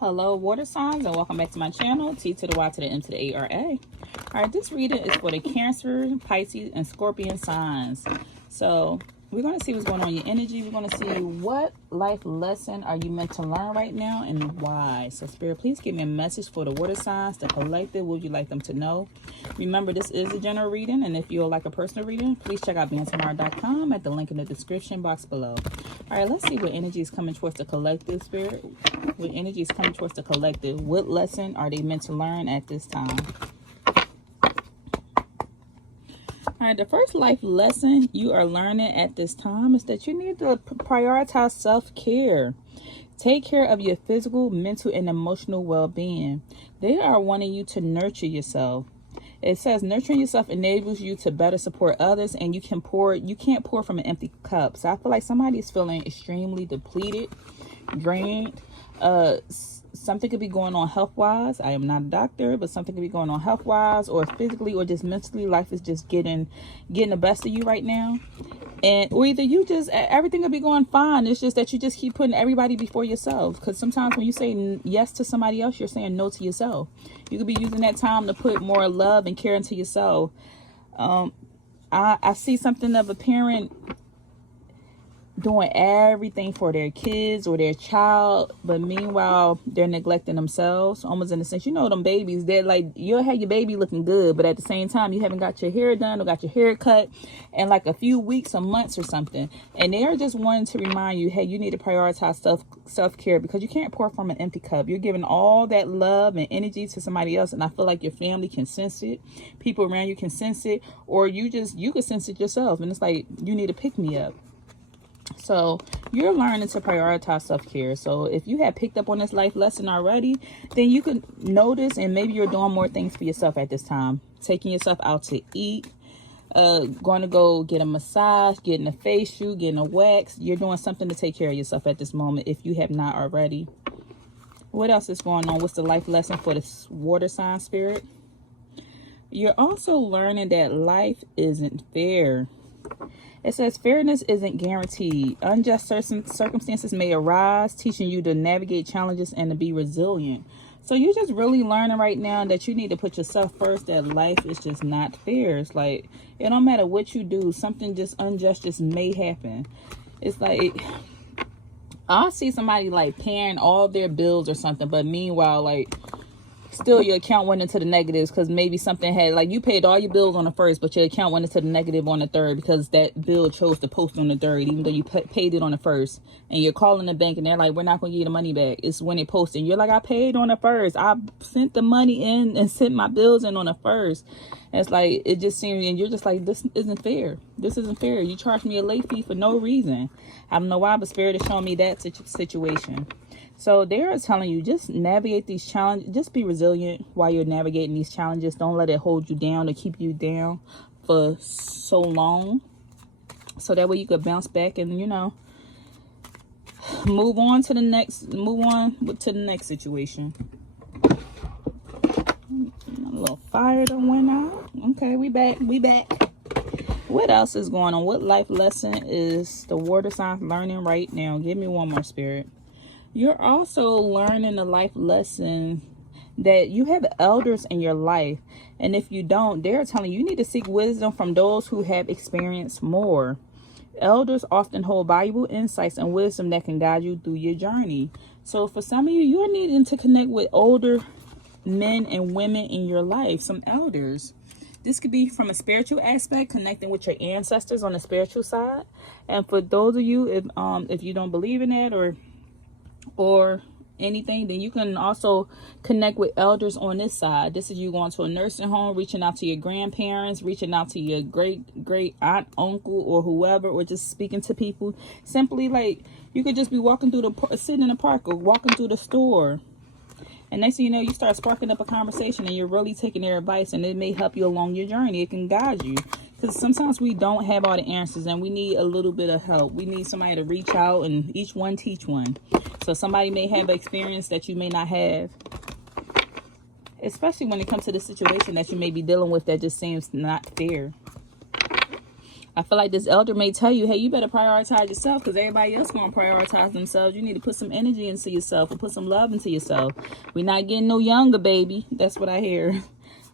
Hello, water signs, and welcome back to my channel, T to the Y to the M to the A-R-A. All right, this reading is for the Cancer, Pisces, and Scorpion signs. So we're going to see what's going on in your energy. We're going to see what life lesson are you meant to learn right now and why. So Spirit, please give me a message for the water signs, the collective. What would you like them to know? Remember, this is a general reading, and if you would like a personal reading, please check out BeingTymara.com at the link in the description box below. All right, let's see what energy is coming towards the collective, Spirit. What energy is coming towards the collective? What lesson are they meant to learn at this time? All right, the first life lesson you are learning at this time is that you need to prioritize self-care. Take care of your physical, mental, and emotional well-being. They are wanting you to nurture yourself. It says nurturing yourself enables you to better support others, and you can't pour from an empty cup. So I feel like somebody is feeling extremely depleted, drained. Something could be going on health-wise. I am not a doctor, but something could be going on health-wise or physically or just mentally. Life is just getting the best of you right now. And or either you just, everything will be going fine. It's just that you just keep putting everybody before yourself. Because sometimes when you say yes to somebody else, you're saying no to yourself. You could be using that time to put more love and care into yourself. I see something of a parent doing everything for their kids or their child, but meanwhile they're neglecting themselves, almost in a sense. You know, them babies, they're like, you'll have your baby looking good, but at the same time you haven't got your hair done or got your hair cut in like a few weeks or months or something, and they're just wanting to remind you, hey, you need to prioritize self-care, because you can't pour from an empty cup. You're giving all that love and energy to somebody else, and I feel like your family can sense it, people around you can sense it, or you can sense it yourself, and it's like you need to pick me up. So you're learning to prioritize self-care. So if you have picked up on this life lesson already, then you can notice, and maybe you're doing more things for yourself at this time. Taking yourself out to eat, going to go get a massage, getting a facial, getting a wax. You're doing something to take care of yourself at this moment if you have not already. What else is going on? What's the life lesson for this water sign, Spirit? You're also learning that life isn't fair. It says fairness isn't guaranteed. Unjust circumstances may arise, teaching you to navigate challenges and to be resilient. So you're just really learning right now that you need to put yourself first, that life is just not fair. It's like, it don't matter what you do, something just unjust just may happen. It's like, I'll see somebody like paying all their bills or something, but meanwhile, like, still your account went into the negatives because maybe something had, like, you paid all your bills on the first, but your account went into the negative on the third because that bill chose to post on the third, even though you paid it on the first. And you're calling the bank and they're like, we're not going to give you the money back. It's when it posted. You're like, I paid on the first. I sent the money in and sent my bills in on the first. And it's like, it just seems, and you're just like, this isn't fair. This isn't fair. You charged me a late fee for no reason. I don't know why, but Spirit is showing me that situation. So they're telling you, just navigate these challenges. Just be resilient while you're navigating these challenges. Don't let it hold you down or keep you down for so long. So that way you could bounce back and, you know, move on to the next situation. A little fire done went out. Okay, we back. What else is going on? What life lesson is the water signs learning right now? Give me one more, Spirit. You're also learning a life lesson that you have elders in your life. And if you don't, they're telling you, you need to seek wisdom from those who have experienced more. Elders often hold valuable insights and wisdom that can guide you through your journey. So for some of you, you're needing to connect with older men and women in your life, some elders. This could be from a spiritual aspect, connecting with your ancestors on the spiritual side. And for those of you, if you don't believe in that or anything, then you can also connect with elders on this side. This is you going to a nursing home, reaching out to your grandparents, reaching out to your great aunt, uncle, or whoever, or just speaking to people. Simply, like, you could just be walking through sitting in the park or walking through the store, and next thing you know, you start sparking up a conversation and you're really taking their advice, and it may help you along your journey. It can guide you, because sometimes we don't have all the answers and we need a little bit of help. We need somebody to reach out, and each one teach one. So somebody may have experience that you may not have, especially when it comes to the situation that you may be dealing with that just seems not fair. I feel like this elder may tell you, hey, you better prioritize yourself because everybody else going to prioritize themselves. You need to put some energy into yourself and put some love into yourself. We're not getting no younger, baby. That's what I hear.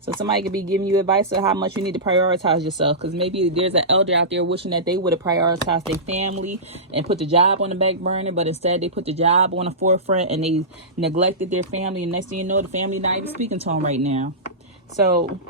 So somebody could be giving you advice on how much you need to prioritize yourself, because maybe there's an elder out there wishing that they would have prioritized their family and put the job on the back burner, but instead they put the job on the forefront and they neglected their family. And next thing you know, the family not even speaking to them right now. So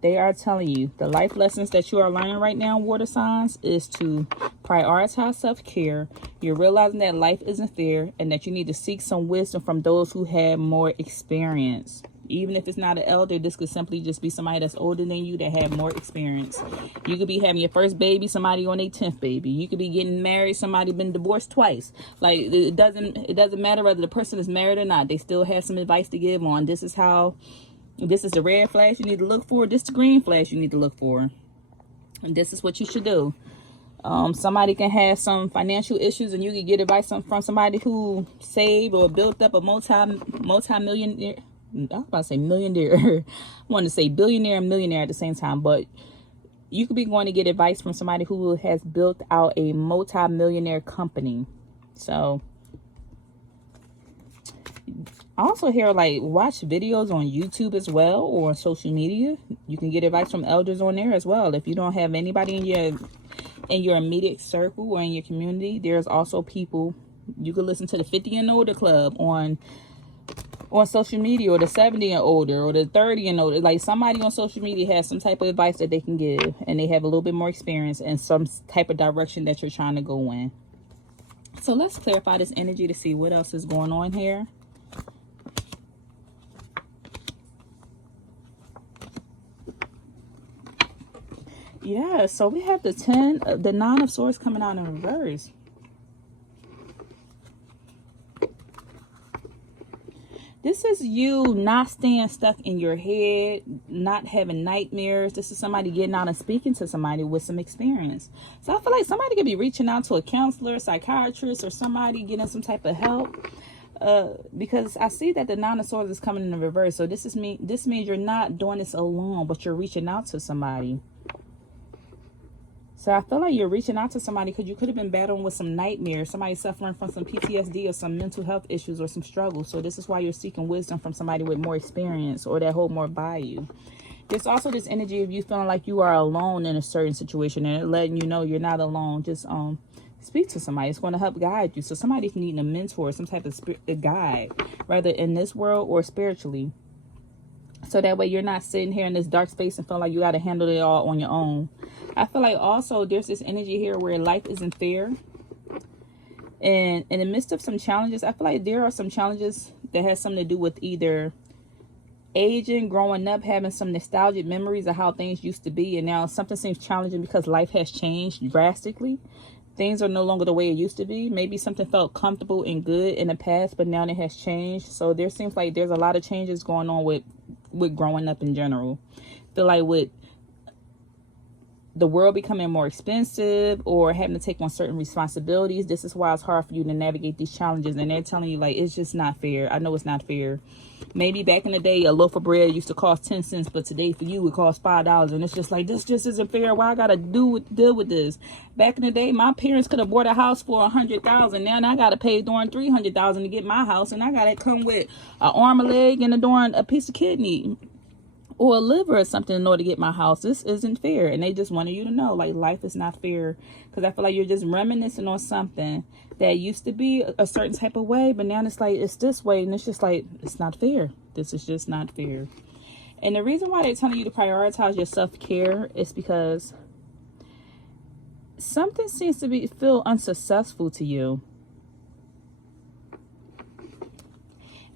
they are telling you the life lessons that you are learning right now, water signs, is to prioritize self-care. You're realizing that life isn't fair and that you need to seek some wisdom from those who have more experience. Even if it's not an elder, this could simply just be somebody that's older than you that have more experience. You could be having your first baby, somebody on their 10th baby. You could be getting married, somebody been divorced twice. Like, it doesn't matter whether the person is married or not. They still have some advice to give on. This is the red flags you need to look for. This is the green flags you need to look for. And this is what you should do. Somebody can have some financial issues and you can get advice from somebody who saved or built up a multi-millionaire. I was about to say millionaire. I wanted to say billionaire and millionaire at the same time, but you could be going to get advice from somebody who has built out a multi-millionaire company. So I also hear, like, watch videos on YouTube as well, or social media. You can get advice from elders on there as well. If you don't have anybody in your immediate circle or in your community, there's also people. You can listen to the 50 and older club on social media, or the 70 and older, or the 30 and older. Like, somebody on social media has some type of advice that they can give, and they have a little bit more experience and some type of direction that you're trying to go in. So let's clarify this energy to see what else is going on here. Yeah, so we have the 9 of Swords coming out in reverse. This is you not staying stuck in your head, not having nightmares. This is somebody getting out and speaking to somebody with some experience. So I feel like somebody could be reaching out to a counselor, psychiatrist, or somebody getting some type of help. Because I see that the 9 of Swords is coming in the reverse. So this means you're not doing this alone, but you're reaching out to somebody. So I feel like you're reaching out to somebody because you could have been battling with some nightmares, somebody suffering from some PTSD or some mental health issues or some struggles. So this is why you're seeking wisdom from somebody with more experience or that hold more by you. There's also this energy of you feeling like you are alone in a certain situation, and it letting you know you're not alone. Just speak to somebody. It's going to help guide you. So somebody's needing a mentor, some type of guide, whether in this world or spiritually. So that way you're not sitting here in this dark space and feel like you got to handle it all on your own. I feel like also there's this energy here where life isn't fair. And in the midst of some challenges, I feel like there are some challenges that has something to do with either aging, growing up, having some nostalgic memories of how things used to be. And now something seems challenging because life has changed drastically. Things are no longer the way it used to be. Maybe something felt comfortable and good in the past, but now it has changed. So there seems like there's a lot of changes going on with growing up in general. I feel like with the world becoming more expensive or having to take on certain responsibilities, this is why it's hard for you to navigate these challenges. And they're telling you, like, it's just not fair. I know it's not fair. Maybe back in the day, a loaf of bread used to cost 10 cents, but today for you, it costs $5. And it's just like, this just isn't fair. Why I got to deal with this? Back in the day, my parents could have bought a house for $100,000. Now I got to pay during $300,000 to get my house. And I got to come with an arm, a leg, and a piece of kidney or a liver or something in order to get my house. This isn't fair. And they just wanted you to know, like, life is not fair. Because I feel like you're just reminiscing on something that used to be a certain type of way, but now it's like it's this way, and it's just like, it's not fair. This is just not fair. And the reason why they're telling you to prioritize your self-care is because something seems to feel unsuccessful to you.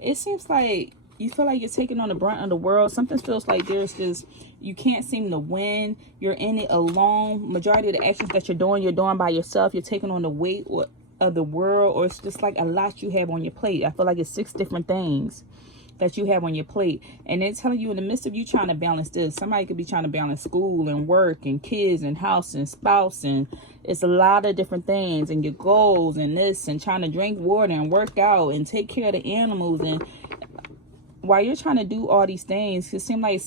It seems like you feel like you're taking on the brunt of the world. Something feels like you can't seem to win. You're in it alone. Majority of the actions that you're doing by yourself. You're taking on the weight of the world, or it's just like a lot you have on your plate. I feel like it's 6 different things that you have on your plate. And they're telling you, in the midst of you trying to balance this, somebody could be trying to balance school and work and kids and house and spouse, and it's a lot of different things, and your goals and this, and trying to drink water and work out and take care of the animals. And while you're trying to do all these things, it seems like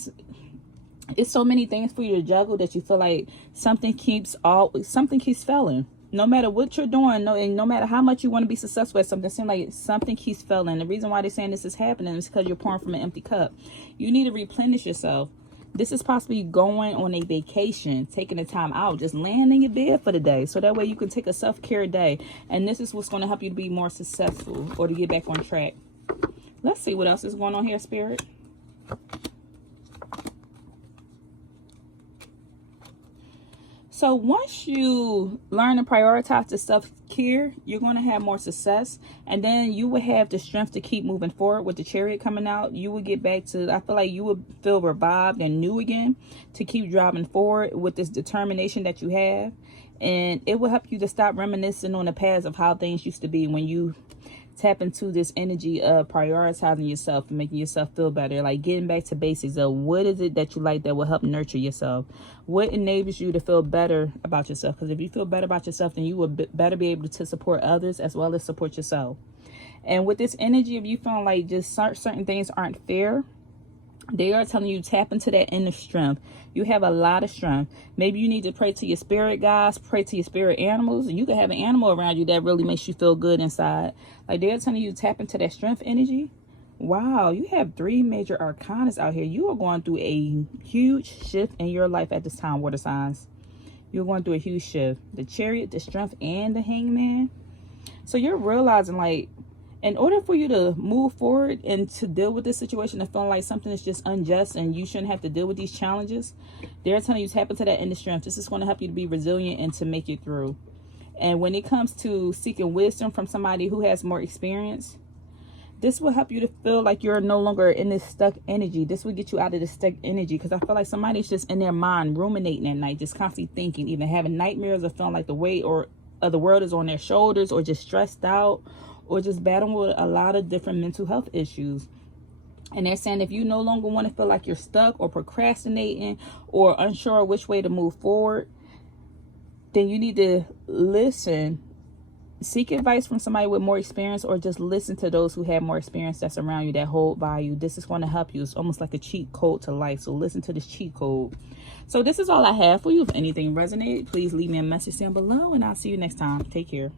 It's so many things for you to juggle that you feel like something keeps failing. No matter what you're doing, no matter how much you want to be successful at something, it seems like something keeps failing. The reason why they're saying this is happening is because you're pouring from an empty cup. You need to replenish yourself. This is possibly going on a vacation, taking the time out, just laying in your bed for the day. So that way you can take a self-care day. And this is what's going to help you to be more successful or to get back on track. Let's see what else is going on here, Spirit. So once you learn to prioritize the self-care, you're going to have more success. And then you will have the strength to keep moving forward. With the Chariot coming out, you will get back to, I feel like you will feel revived and new again to keep driving forward with this determination that you have. And it will help you to stop reminiscing on the past of how things used to be when you tap into this energy of prioritizing yourself and making yourself feel better, like getting back to basics of what is it that you like that will help nurture yourself, what enables you to feel better about yourself. Because if you feel better about yourself, then you will better be able to support others as well as support yourself. And with this energy of you feeling like just certain things aren't fair, they are telling you tap into that inner strength. You have a lot of strength. Maybe you need to pray to your spirit guides, pray to your spirit animals. You can have an animal around you that really makes you feel good inside. Like they're telling you tap into that strength energy. Wow, you have 3 major arcanas out here. You are going through a huge shift in your life at this time, water signs. You're going through a huge shift. The Chariot, the Strength, and the Hangman. So you're realizing, like, in order for you to move forward and to deal with this situation and feeling like something is just unjust and you shouldn't have to deal with these challenges, they're telling you tap into that inner strength. This is going to help you to be resilient and to make it through. And when it comes to seeking wisdom from somebody who has more experience, this will help you to feel like you're no longer in this stuck energy. This will get you out of this stuck energy, because I feel like somebody's just in their mind ruminating at night, just constantly thinking, either having nightmares or feeling like the weight or of the world is on their shoulders, or just stressed out, or just battling with a lot of different mental health issues. And they're saying if you no longer want to feel like you're stuck or procrastinating or unsure which way to move forward, then you need to listen. Seek advice from somebody with more experience, or just listen to those who have more experience that's around you that hold value. This is going to help you. It's almost like a cheat code to life. So listen to this cheat code. So this is all I have for you. If anything resonated, please leave me a message down below, and I'll see you next time. Take care.